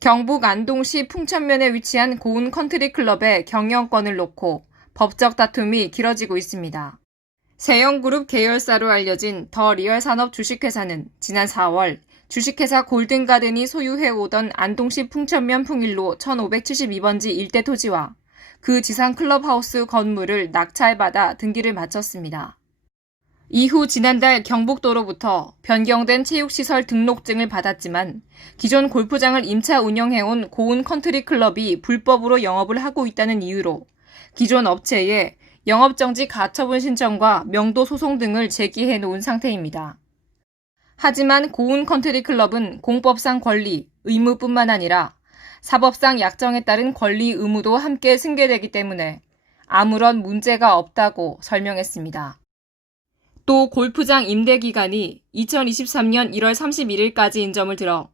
경북 안동시 풍천면에 위치한 고운 컨트리 클럽의 경영권을 놓고 법적 다툼이 길어지고 있습니다. 세영그룹 계열사로 알려진 더 리얼 산업 주식회사는 지난 4월 주식회사 골든가든이 소유해오던 안동시 풍천면 풍일로 1572번지 일대 토지와 그 지상 클럽하우스 건물을 낙찰받아 등기를 마쳤습니다. 이후 지난달 경북도로부터 변경된 체육시설 등록증을 받았지만 기존 골프장을 임차 운영해온 고운 컨트리 클럽이 불법으로 영업을 하고 있다는 이유로 기존 업체에 영업정지 가처분 신청과 명도 소송 등을 제기해 놓은 상태입니다. 하지만 고운 컨트리 클럽은 공법상 권리, 의무뿐만 아니라 사법상 약정에 따른 권리, 의무도 함께 승계되기 때문에 아무런 문제가 없다고 설명했습니다. 또 골프장 임대 기간이 2023년 1월 31일까지인 점을 들어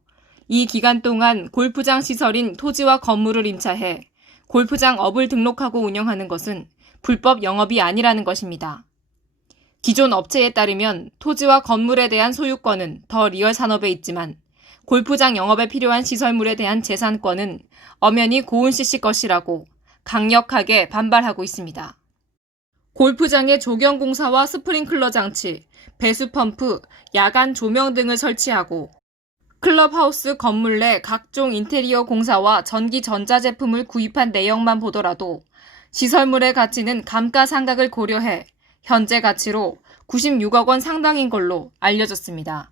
이 기간 동안 골프장 시설인 토지와 건물을 임차해 골프장 업을 등록하고 운영하는 것은 불법 영업이 아니라는 것입니다. 기존 업체에 따르면 토지와 건물에 대한 소유권은 더 리얼 산업에 있지만 골프장 영업에 필요한 시설물에 대한 재산권은 엄연히 고운 씨씨 것이라고 강력하게 반발하고 있습니다. 골프장의 조경공사와 스프링클러 장치, 배수펌프, 야간 조명 등을 설치하고 클럽하우스 건물 내 각종 인테리어 공사와 전기 전자제품을 구입한 내역만 보더라도 시설물의 가치는 감가상각을 고려해 현재 가치로 96억 원 상당인 걸로 알려졌습니다.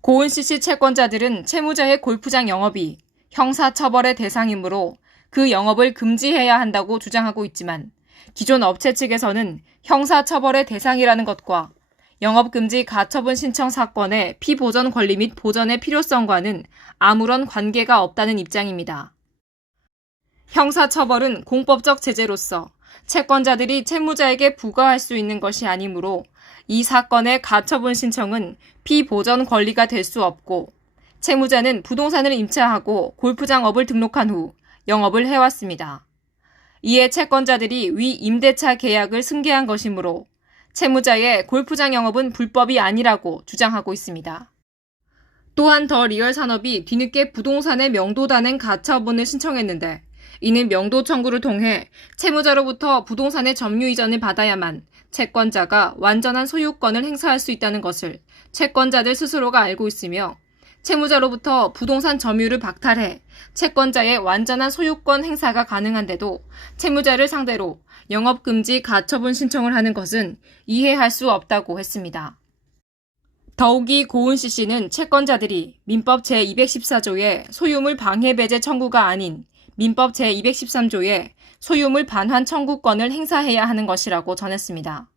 고은 씨씨 채권자들은 채무자의 골프장 영업이 형사처벌의 대상이므로 그 영업을 금지해야 한다고 주장하고 있지만 기존 업체 측에서는 형사처벌의 대상이라는 것과 영업금지 가처분 신청 사건의 피보전 권리 및 보전의 필요성과는 아무런 관계가 없다는 입장입니다. 형사처벌은 공법적 제재로서 채권자들이 채무자에게 부과할 수 있는 것이 아니므로 이 사건의 가처분 신청은 피보전 권리가 될 수 없고 채무자는 부동산을 임차하고 골프장 업을 등록한 후 영업을 해왔습니다. 이에 채권자들이 위 임대차 계약을 승계한 것이므로 채무자의 골프장 영업은 불법이 아니라고 주장하고 있습니다. 또한 더 리얼 산업이 뒤늦게 부동산의 명도 단행 가처분을 신청했는데 이는 명도 청구를 통해 채무자로부터 부동산의 점유 이전을 받아야만 채권자가 완전한 소유권을 행사할 수 있다는 것을 채권자들 스스로가 알고 있으며 채무자로부터 부동산 점유를 박탈해 채권자의 완전한 소유권 행사가 가능한데도 채무자를 상대로 영업금지 가처분 신청을 하는 것은 이해할 수 없다고 했습니다. 더욱이 고은 씨씨는 채권자들이 민법 제214조의 소유물 방해 배제 청구가 아닌 민법 제213조의 소유물 반환 청구권을 행사해야 하는 것이라고 전했습니다.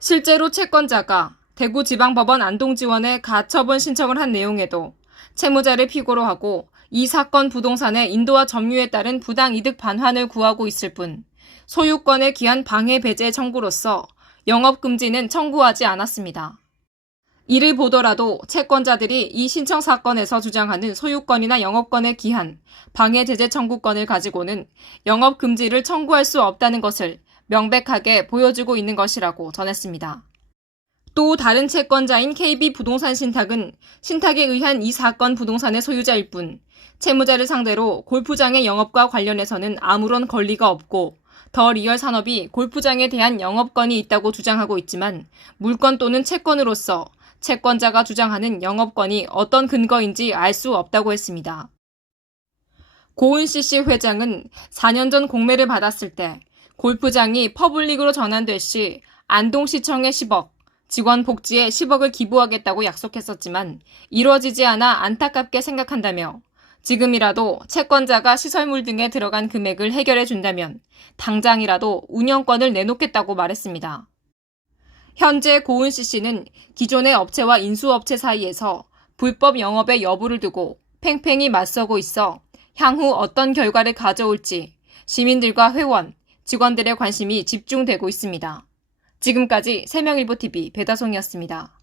실제로 채권자가 대구지방법원 안동지원에 가처분 신청을 한 내용에도 채무자를 피고로 하고 이 사건 부동산의 인도와 점유에 따른 부당이득 반환을 구하고 있을 뿐 소유권에 기한 방해 배제 청구로서 영업금지는 청구하지 않았습니다. 이를 보더라도 채권자들이 이 신청 사건에서 주장하는 소유권이나 영업권에 기한 방해 제재 청구권을 가지고는 영업금지를 청구할 수 없다는 것을 명백하게 보여주고 있는 것이라고 전했습니다. 또 다른 채권자인 KB부동산신탁은 신탁에 의한 이 사건 부동산의 소유자일 뿐 채무자를 상대로 골프장의 영업과 관련해서는 아무런 권리가 없고 더 리얼 산업이 골프장에 대한 영업권이 있다고 주장하고 있지만 물권 또는 채권으로서 채권자가 주장하는 영업권이 어떤 근거인지 알 수 없다고 했습니다. 고은 씨씨 회장은 4년 전 공매를 받았을 때 골프장이 퍼블릭으로 전환될 시 안동시청에 10억, 직원 복지에 10억을 기부하겠다고 약속했었지만 이루어지지 않아 안타깝게 생각한다며 지금이라도 채권자가 시설물 등에 들어간 금액을 해결해 준다면 당장이라도 운영권을 내놓겠다고 말했습니다. 현재 고은 씨씨는 기존의 업체와 인수업체 사이에서 불법 영업의 여부를 두고 팽팽히 맞서고 있어 향후 어떤 결과를 가져올지 시민들과 회원, 직원들의 관심이 집중되고 있습니다. 지금까지 세명일보TV 배다송이었습니다.